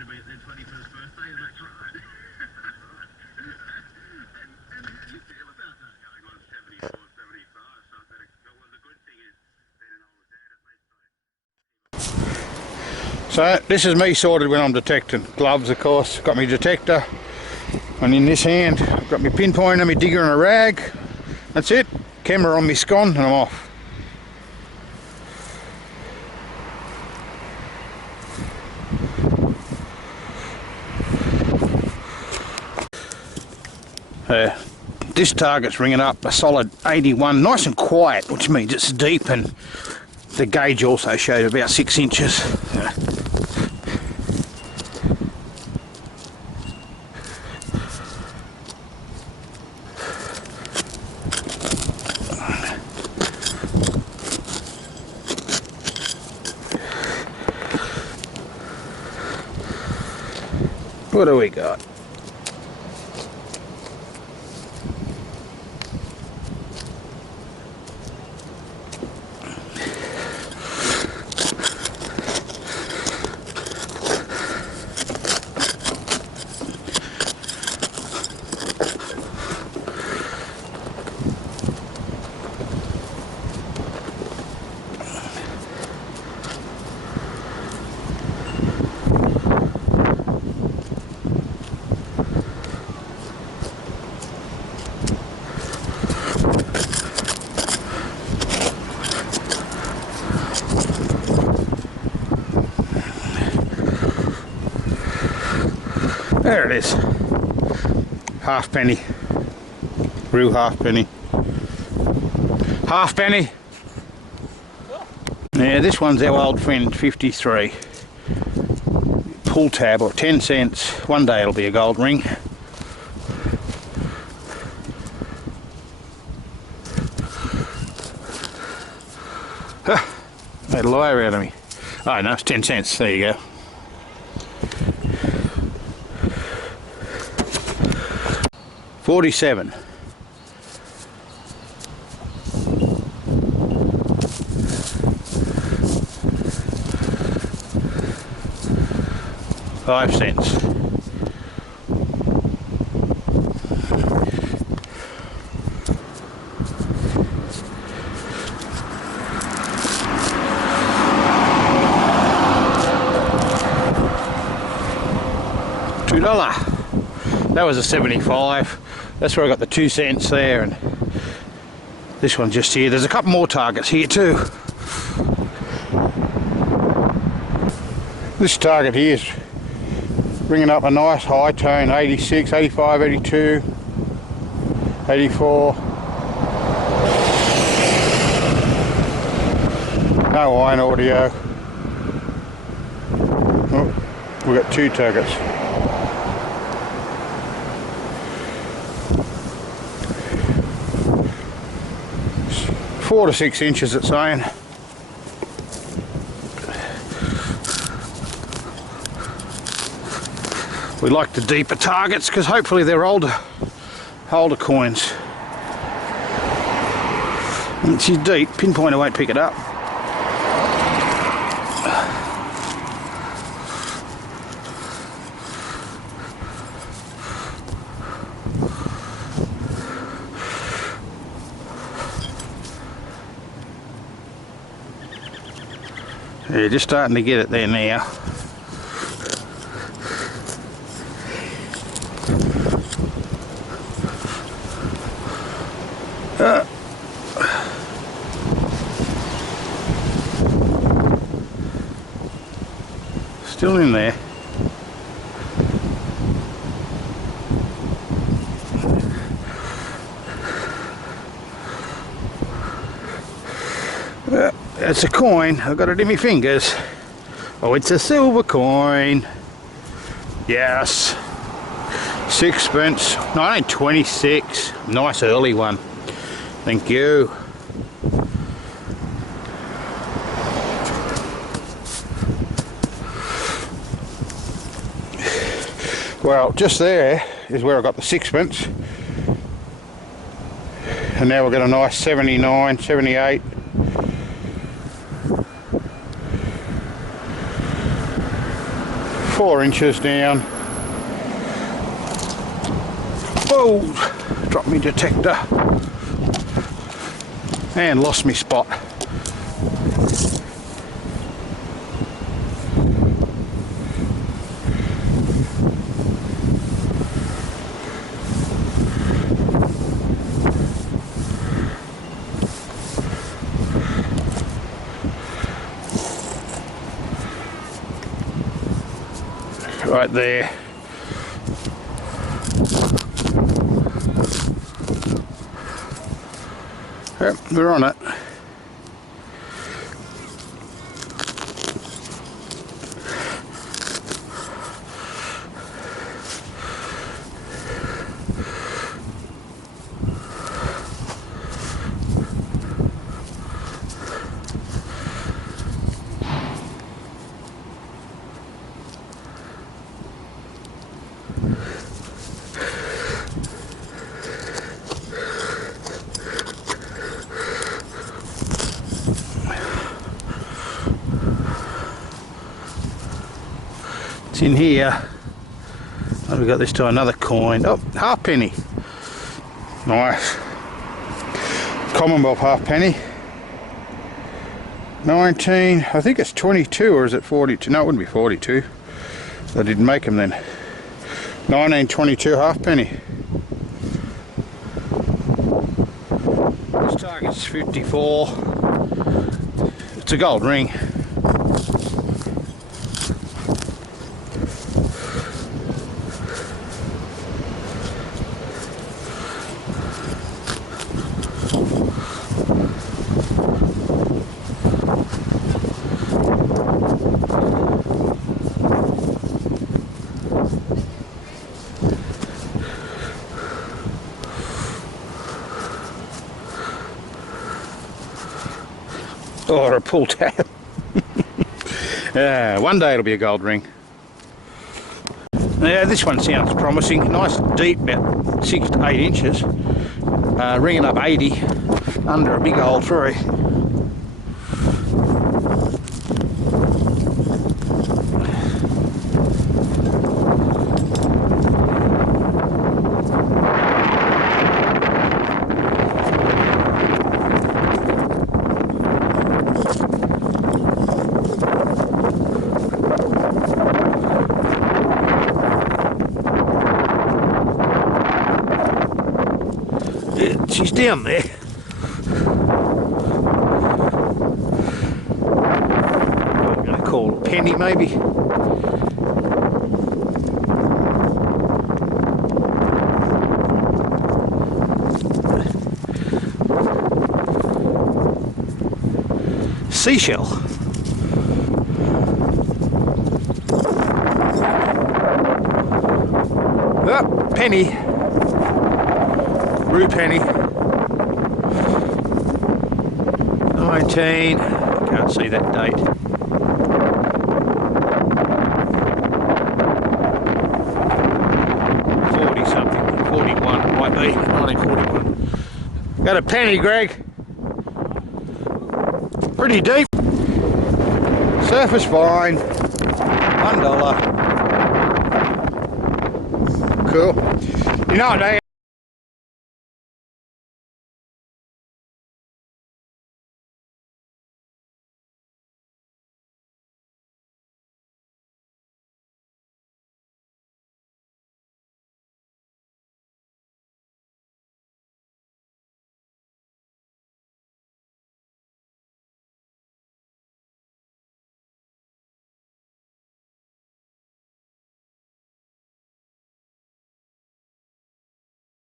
going to be at their 21st birthday, and that's right. and how do you feel about that? Going on 74, 75, so I better, well, the good thing is, being an older dad, at least So this is me sorted when I'm detecting. Gloves, of course, got my detector, and in this hand I've got my pinpointer, my digger and a rag. That's it. Camera on my scon and I'm off. This target's ringing up a solid 81, nice and quiet, which means it's deep, and the gauge also showed about 6 inches. What do we got? There it is. Halfpenny. Real halfpenny. Halfpenny. Yeah, this one's our old friend 53. Pull tab, or 10 cents. One day it'll be a gold ring. Made a liar out of me. Oh no, it's 10 cents. There you go. $47. $5. $2. That was a 75. That's where I got the 2 cents there, and this one just here. There's a couple more targets here too. This target here is ringing up a nice high tone, 86, 85, 82, 84. No iron audio. Oh, we've got 2 targets. 4 to 6 inches, it's saying. We like the deeper targets because hopefully they're older coins. And she's deep, pinpointer won't pick it up. Yeah, just starting to get it there now. Still in there. It's a coin. I've got it in my fingers. Oh, it's a silver coin. Yes. 6pence. 1926. Nice early one. Thank you. Well, just there is where I got the 6pence. And now we've got a nice 79, 78. 4 inches down. Whoa, dropped me detector and lost me spot. Right there. Yep, we're on it. It's in here. Oh, we got this to another coin. Oh, halfpenny. Nice. Commonwealth halfpenny. 19, I think it's 22, or is it 42? No, it wouldn't be 42. They didn't make them then. 1922 halfpenny. This target's 54. It's a gold ring. Or a pull tab. One day it'll be a gold ring. Now this one sounds promising. Nice deep, about 6 to 8 inches. Ringing up 80 under a big old tree. She's down there. I'm going to call it penny maybe. Seashell. Oh, penny. Rue penny. 19, can't see that date. Something, 41 it might be, 1941. Got a penny, Greg. Pretty deep. Surface fine. $1. Cool. You know what they